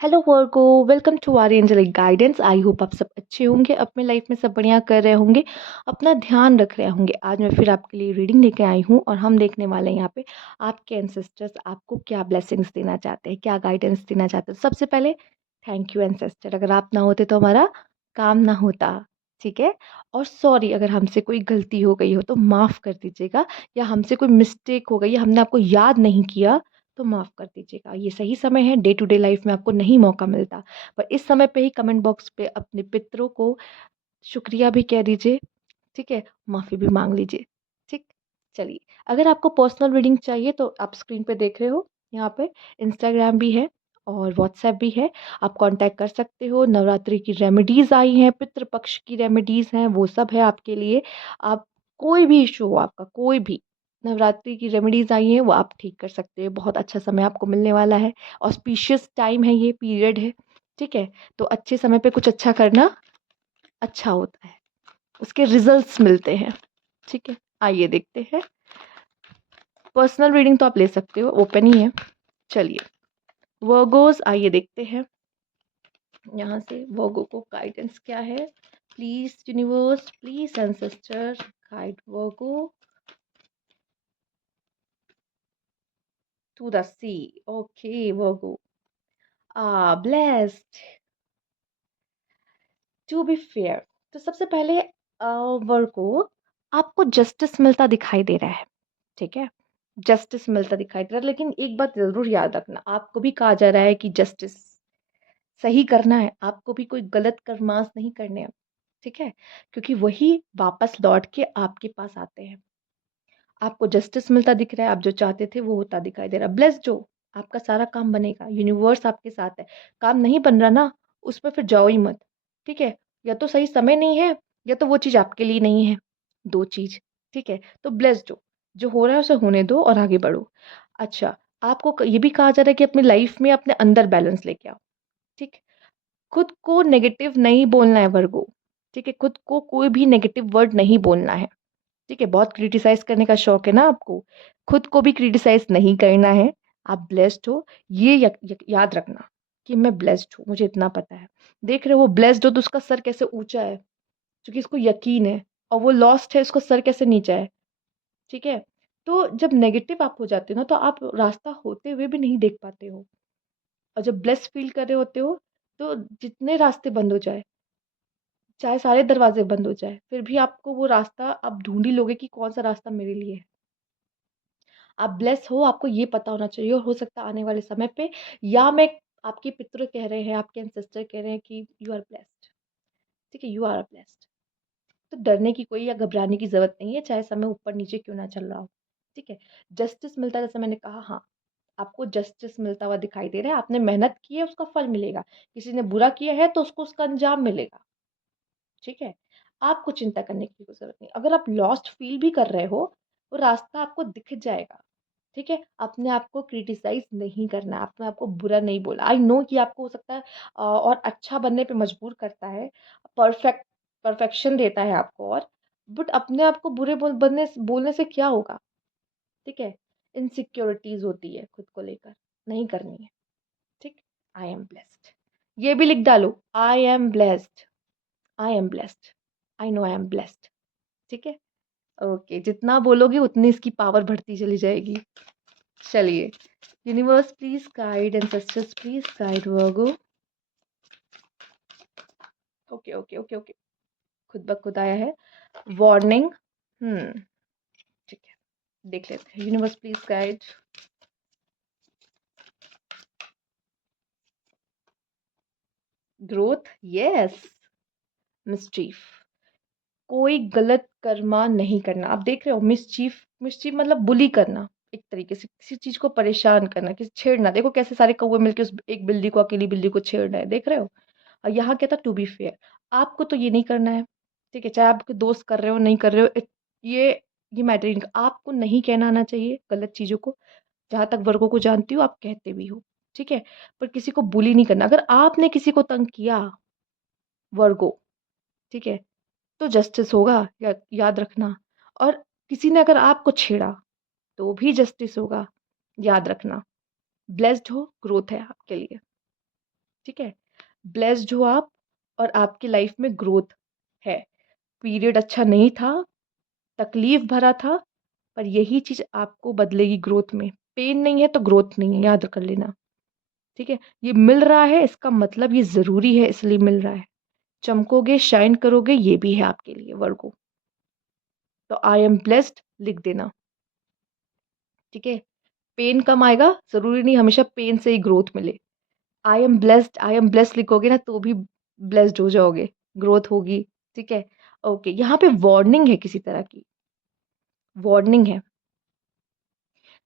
Hello Virgo, welcome to our angelic guidance. I hope आप सब अच्छे होंगे, अपने लाइफ में सब बढ़िया कर रहे होंगे, अपना ध्यान रख रहे होंगे। आज मैं फिर आपके लिए रीडिंग लेके आई हूँ और हम देखने वाले हैं यहाँ पे आपके एंसेस्टर्स आपको क्या ब्लेसिंग्स देना चाहते हैं, क्या गाइडेंस देना चाहते हैं। सबसे पहले थैंक यू एंसेस्टर, अगर आप ना होते तो हमारा काम ना होता। ठीक है। और सॉरी, अगर हमसे कोई गलती हो गई हो तो माफ़ कर दीजिएगा, या हमसे कोई मिस्टेक हो गई, हमने आपको याद नहीं किया तो माफ़ कर दीजिएगा। ये सही समय है, डे टू डे लाइफ में आपको नहीं मौका मिलता, पर इस समय पे ही कमेंट बॉक्स पे अपने पितरों को शुक्रिया भी कह दीजिए। ठीक है, माफ़ी भी मांग लीजिए। ठीक। चलिए, अगर आपको पर्सनल रीडिंग चाहिए तो आप स्क्रीन पे देख रहे हो, यहाँ पे इंस्टाग्राम भी है और व्हाट्सएप भी है। आप कांटेक्ट कर सकते हो। नवरात्रि की रेमेडीज़ आई हैं, पितृपक्ष की रेमेडीज़ हैं, वो सब है आपके लिए। आप कोई भी इशू हो आपका, कोई भी नवरात्रि की रेमेडीज़ आई हैं वो आप ठीक कर सकते हो। बहुत अच्छा समय आपको मिलने वाला है, ऑस्पिशियस टाइम है, ये पीरियड है। ठीक है, तो अच्छे समय पे कुछ अच्छा करना अच्छा होता है, उसके रिजल्ट्स मिलते हैं। ठीक है, आइए देखते हैं। पर्सनल रीडिंग तो आप ले सकते हो, ओपन ही है। चलिए, वर्गोस आइए देखते हैं यहाँ से वर्गो को गाइडेंस क्या है। Please universe, please ancestor, guide Virgo to the sea. Okay Virgo, blessed to be fair. तो सबसे पहले वर्गो, आपको जस्टिस मिलता दिखाई दे रहा है। ठीक है, जस्टिस मिलता दिखाई दे रहा है, लेकिन एक बात जरूर याद रखना, आपको भी कहा जा रहा है कि जस्टिस सही करना है, आपको भी कोई गलत कर्मास नहीं करने हैं। ठीक है, क्योंकि वही वापस लौट के आपके पास आते हैं। आपको जस्टिस मिलता दिख रहा है, आप जो चाहते थे वो होता दिखाई दे रहा है। ब्लेस्ड जो, आपका सारा काम बनेगा, यूनिवर्स आपके साथ है। काम नहीं बन रहा ना, उसमें फिर जाओ ही मत। ठीक है, या तो सही समय नहीं है, या तो वो चीज़ आपके लिए नहीं है, दो चीज़। ठीक है, तो ब्लेस्ड जो हो रहा है उसे होने दो और आगे बढ़ो। अच्छा, आपको ये भी कहा जा रहा है कि अपनी लाइफ में अपने अंदर बैलेंस लेके आओ। ठीक, खुद को नेगेटिव नहीं बोलना है वर्गो। ठीक है, खुद को कोई भी नेगेटिव वर्ड नहीं बोलना है। ठीक है, बहुत क्रिटिसाइज करने का शौक है ना आपको, खुद को भी क्रिटिसाइज नहीं करना है। आप ब्लेस्ड हो, ये याद रखना कि मैं ब्लेस्ड हूँ, मुझे इतना पता है। देख रहे हो वो ब्लेस्ड हो तो उसका सर कैसे ऊंचा है, क्योंकि इसको यकीन है। और वो लॉस्ट है, उसका सर कैसे नीचा है। ठीक है, तो जब नेगेटिव आप हो जाते हो ना, तो आप रास्ता होते हुए भी नहीं देख पाते हो। और जब ब्लेस्ड फील कर रहे होते हो, तो जितने रास्ते बंद हो जाए, चाहे सारे दरवाजे बंद हो जाए, फिर भी आपको वो रास्ता आप ढूंढ ही लोगे कि कौन सा रास्ता मेरे लिए है। आप ब्लेस हो, आपको ये पता होना चाहिए। और हो सकता है आने वाले समय पे, या मैं, आपके पितृ कह रहे हैं, आपके एंसेस्टर कह रहे हैं कि यू आर ब्लेस्ड। ठीक है, यू आर ब्लेस्ड। तो डरने की कोई या घबराने की जरूरत नहीं है, चाहे समय ऊपर नीचे क्यों ना चल रहा हो। ठीक है, जस्टिस मिलता है, जैसे मैंने कहा, हाँ, आपको जस्टिस मिलता हुआ दिखाई दे रहा है। आपने मेहनत की है, उसका फल मिलेगा। किसी ने बुरा किया है तो उसको उसका अंजाम मिलेगा। ठीक है, आपको चिंता करने की कोई जरूरत नहीं। अगर आप लॉस्ट फील भी कर रहे हो, वो रास्ता आपको दिख जाएगा। ठीक है, अपने आप को क्रिटिसाइज नहीं करना, अपने आप को बुरा नहीं बोला। आई नो कि आपको हो सकता है और अच्छा बनने पे मजबूर करता है, परफेक्शन देता है आपको, और बट अपने आप को बुरे बोलने से क्या होगा। ठीक है, इनसिक्योरिटीज होती है खुद को लेकर, नहीं करनी है। ठीक, आई एम ब्लेस्ड, ये भी लिख डालो, I am blessed, I am blessed, I know I am blessed. ठीक है, ओके, जितना बोलोगे उतनी इसकी पावर बढ़ती चली जाएगी। चलिए, universe please guide, ancestors please guide Virgo. Okay okay okay okay, खुद ब खुद आया है वार्निंग। ठीक है, देख लेते हैं। Universe please guide. Growth, yes. Mischief, कोई गलत कर्मा नहीं करना। आप देख रहे हो, मिसचीफ, मिसचीफ मतलब बुली करना, एक तरीके से किसी चीज को परेशान करना, किसी छेड़ना। देखो कैसे सारे कौवे मिलके उस एक बिल्ली को, अकेली बिल्ली को छेड़ रहे हैं, देख रहे हो। और यहाँ क्या था, टू बी फेयर, आपको तो ये नहीं करना है। ठीक है, चाहे आपके दोस्त कर रहे हो नहीं कर रहे हो, ये ये मैटर नहीं। आपको नहीं कहना आना चाहिए गलत चीजों को। जहां तक वर्गों को जानती हो, आप कहते भी हो। ठीक है, पर किसी को बुली नहीं करना। अगर आपने किसी को तंग किया वर्गो, ठीक है, तो जस्टिस होगा, याद रखना। और किसी ने अगर आपको छेड़ा, तो भी जस्टिस होगा, याद रखना। ब्लेस्ड हो, ग्रोथ है आपके लिए। ठीक है? ब्लेस्ड हो आप और आपकी लाइफ में ग्रोथ है। पीरियड अच्छा नहीं था, तकलीफ भरा था, पर यही चीज़ आपको बदलेगी ग्रोथ में। पेन नहीं है तो ग्रोथ नहीं है, याद कर लेना। ठीक है? ये मिल रहा है इसका मतलब ये ज़रूरी है इसलिए मिल रहा है। चमकोगे, शाइन करोगे ये भी है आपके लिए वर्गो। तो आई एम ब्लेस्ड लिख देना। ठीक है? पेन कम आएगा, ज़रूरी नहीं हमेशा पेन से ही ग्रोथ मिले। आई एम ब्लेस्ड लिखोगे ना तो भी ब्लेस्ड हो जाओगे, ग्रोथ होगी। ठीक है? ओके, यहाँ पे वार्निंग है किसी तरह की, वार्निंग है।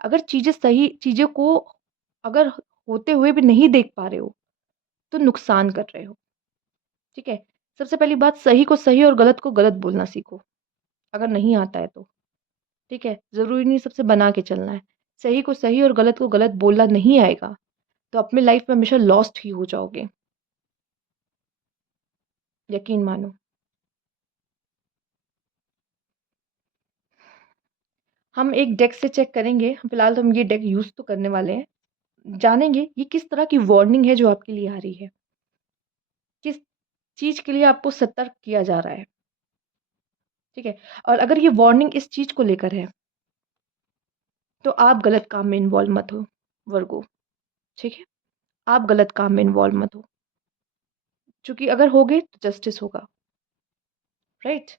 अगर चीज़ों को अगर होते हुए भी नहीं देख पा रहे हो, तो नुकसान कर रहे हो। ठीक है? सबसे पहली बात, सही को सही और गलत को गलत बोलना सीखो, अगर नहीं आता है तो। ठीक है? ज़रूरी नहीं सबसे बना के चलना है। सही को सही और गलत को गलत बोलना नहीं आएगा, तो अपनी लाइफ में हमेशा लॉस्ट ही हो जाओगे। यकीन मानो। हम एक डेक से चेक करेंगे, फिलहाल तो हम ये डेक यूज़ तो करने वाले हैं। जानेंगे ये किस तरह की वार्निंग है जो आपके लिए आ रही है। किस चीज़ के लिए आपको सतर्क किया जा रहा है। ठीक है? और अगर ये वार्निंग इस चीज़ को लेकर है, तो आप गलत काम में इन्वॉल्व मत हो वर्गो। ठीक है? आप गलत काम में इन्वॉल्व मत हो। चूँकि अगर होगे तो जस्टिस होगा। राइट?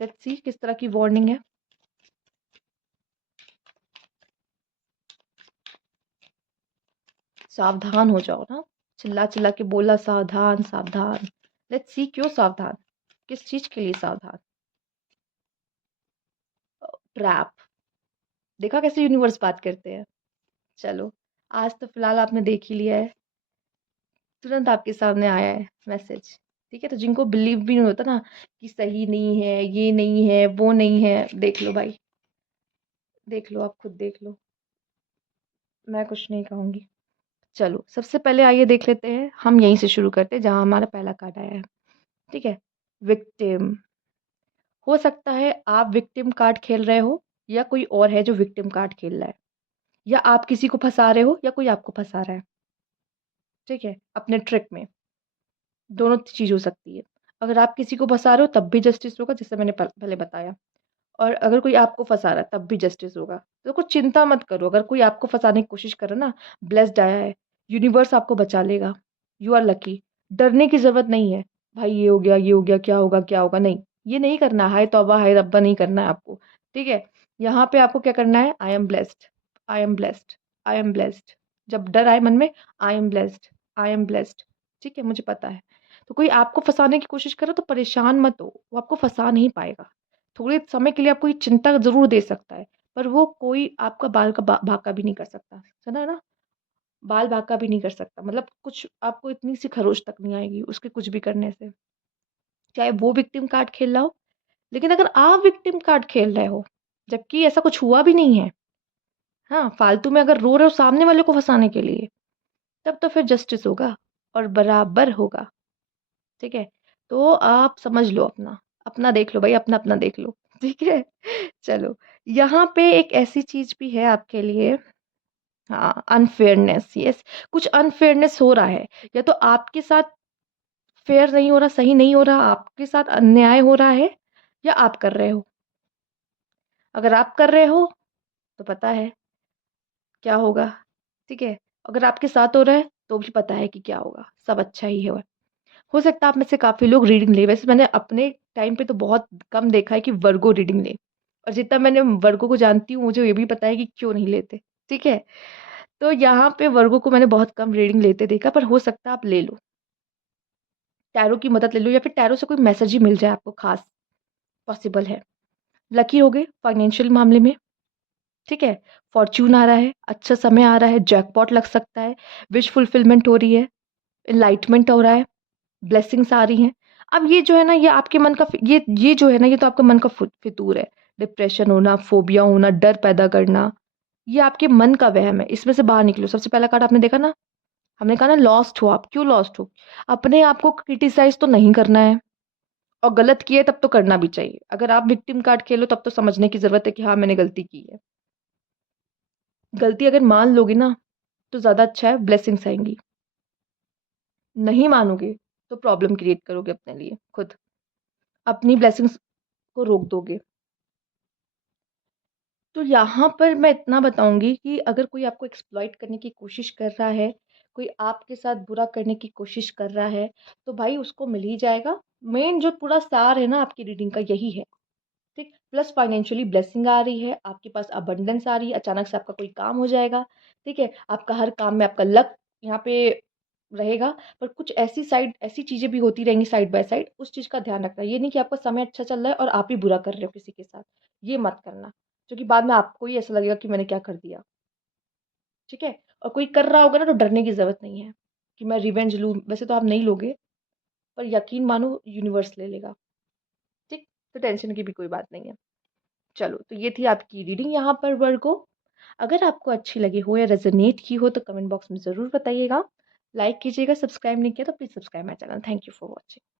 लेट्स सी किस तरह की वार्निंग है। सावधान हो जाओ ना। चिल्ला-चिल्ला के बोला सावधान, सावधान। लेट्स सी क्यों सावधान? किस चीज़ के लिए सावधान? ट्रैप। देखा कैसे यूनिवर्स बात करते हैं? चलो, आज तो फिलहाल आपने देख ही लिया है। तुरंत आपके सामने आया है मैसेज। ठीक है? तो जिनको बिलीव भी नहीं होता ना कि सही नहीं है, ये नहीं है, वो नहीं है, देख लो भाई। देख लो, आप खुद देख लो। मैं कुछ नहीं कहूँगी। चलो, सबसे पहले आइए देख लेते हैं, हम यहीं से शुरू करते हैं जहाँ हमारा पहला कार्ड आया है। ठीक है? विक्टिम। हो सकता है आप विक्टिम कार्ड खेल रहे हो या कोई और है जो विक्टिम कार्ड खेल रहा है। या आप किसी को फँसा रहे हो या कोई आपको फँसा रहा है। ठीक है? अपने ट्रिक में। दोनों चीज़ हो सकती है। अगर आप किसी को फँसा रहे हो तब भी जस्टिस होगा जैसे मैंने पहले बताया। और अगर कोई आपको फँसा रहा है तब भी जस्टिस होगा। तो कुछ चिंता मत करो, अगर कोई आपको फँसाने की कोशिश करे ना, ब्लेस्ड आया है, यूनिवर्स आपको बचा लेगा। You are lucky. डरने की ज़रूरत नहीं है। भाई ये हो गया, क्या होगा? नहीं, ये नहीं करना। हाय तौबा, हाय रब्बा नहीं करना है आपको। ठीक है? यहाँ पे आपको क्या करना है? I am blessed, I am blessed, I am blessed. जब डर आए मन में, I am blessed, I am blessed. ठीक है? मुझे पता है। तो कोई आपको फँसाने की कोशिश करे तो परेशान मत हो, वो आपको फँसा नहीं पाएगा। थोड़े समय के लिए आपको ये चिंता ज़रूर दे सकता है, पर वो कोई आपका बाल का बांका भी नहीं कर सकता, सुना ना? बाल बांका भी नहीं कर सकता, मतलब कुछ आपको इतनी सी खरोच तक नहीं आएगी उसके कुछ भी करने से। चाहे वो विक्टिम कार्ड खेल रहा हो, लेकिन अगर आप विक्टिम कार्ड खेल रहे हो, जबकि ऐसा कुछ हुआ भी नहीं है, हाँ, फालतू में अगर रो रहे हो सामने वाले को फँसाने के लिए, तब तो फिर जस्टिस होगा और बराबर होगा। ठीक है? तो आप समझ लो अपना, अपना देख लो भाई, अपना-अपना देख लो। ठीक है? चलो, यहाँ पे एक ऐसी चीज़ भी है आपके लिए। हाँ, अनफेयरनेस, यस, कुछ अनफेयरनेस हो रहा है, या तो आपके साथ फेयर नहीं हो रहा, सही नहीं हो रहा, आपके साथ अन्याय हो रहा है या आप कर रहे हो। अगर आप कर रहे हो, तो पता है क्या होगा, ठीक है? अगर आपके साथ हो रहा है, तो भी पता है कि क्या होगा, सब अच्छा ही है। हो सकता है आप में से काफ़ी लोग रीडिंग लें, वैसे मैंने अपने टाइम पे तो बहुत कम देखा है कि वर्गो रीडिंग लें, और जितना मैंने वर्गो को जानती हूँ, मुझे ये भी पता है कि क्यों नहीं लेते, ठीक है? तो यहाँ पे वर्गो को मैंने बहुत कम रीडिंग लेते देखा, पर हो सकता है आप ले लो। टैरो की मदद ले लो या फिर टैरो से कोई मैसेज ही मिल जाए आपको ख़ास, पॉसिबल है। लकी हो गए फाइनेंशियल मामले में, ठीक है? फॉर्च्यून आ रहा है, अच्छा समय आ रहा है, जैकपॉट लग सकता है, विश फुलफिलमेंट हो रही है, एनलाइटमेंट हो रहा है, ब्लेसिंग्स आ रही हैं। अब ये जो है ना, ये आपके मन का ये जो है ना, ये तो आपका मन का फितूर है। डिप्रेशन होना, फोबिया होना, डर पैदा करना, ये आपके मन का वहम है। इसमें से बाहर निकलो। सबसे पहला कार्ड आपने देखा ना, हमने कहा ना लॉस्ट हो आप। क्यों लॉस्ट हो? अपने आप को क्रिटिसाइज़ तो नहीं करना है, और गलत किए तब तो करना भी चाहिए। अगर आप विक्टिम कार्ड खेलो तब तो समझने की ज़रूरत है कि हाँ, मैंने गलती की है। गलती अगर मान लोगे ना, तो ज़्यादा अच्छा है, ब्लेसिंग्स आएँगी। नहीं मानोगे तो प्रॉब्लम क्रिएट करोगे अपने लिए खुद, अपनी ब्लेसिंग्स को रोक दोगे। तो यहाँ पर मैं इतना बताऊँगी कि अगर कोई आपको एक्सप्लॉइट करने की कोशिश कर रहा है, कोई आपके साथ बुरा करने की कोशिश कर रहा है, तो भाई उसको मिल ही जाएगा। मेन जो पूरा सार है ना आपकी रीडिंग का यही है, ठीक? प्लस फाइनेंशियली ब्लेसिंग आ रही है, आपके पास अबंडेंस आ रही है, अचानक से आपका कोई काम हो जाएगा, ठीक है? आपका हर काम में आपका लक यहाँ पे रहेगा, पर कुछ ऐसी चीज़ें भी होती रहेंगी साइड बाय साइड, उस चीज़ का ध्यान रखना। ये नहीं कि आपका समय अच्छा चल रहा है और आप ही बुरा कर रहे हो किसी के साथ, ये मत करना, क्योंकि बाद में आपको ही ऐसा लगेगा कि मैंने क्या कर दिया, ठीक है? और कोई कर रहा होगा ना तो डरने की ज़रूरत नहीं है कि मैं रिवेंज लूँ, वैसे तो आप नहीं लोगे, पर यकीन मानो यूनिवर्स ले लेगा, ठीक? तो टेंशन की भी कोई बात नहीं है। चलो, तो ये थी आपकी रीडिंग यहाँ पर वर्गो। अगर आपको अच्छी लगी हो या रेज़ोनेट की हो तो कमेंट बॉक्स में ज़रूर बताइएगा। लाइक कीजिएगा, सब्सक्राइब नहीं किया तो please subscribe my channel. Thank you for watching.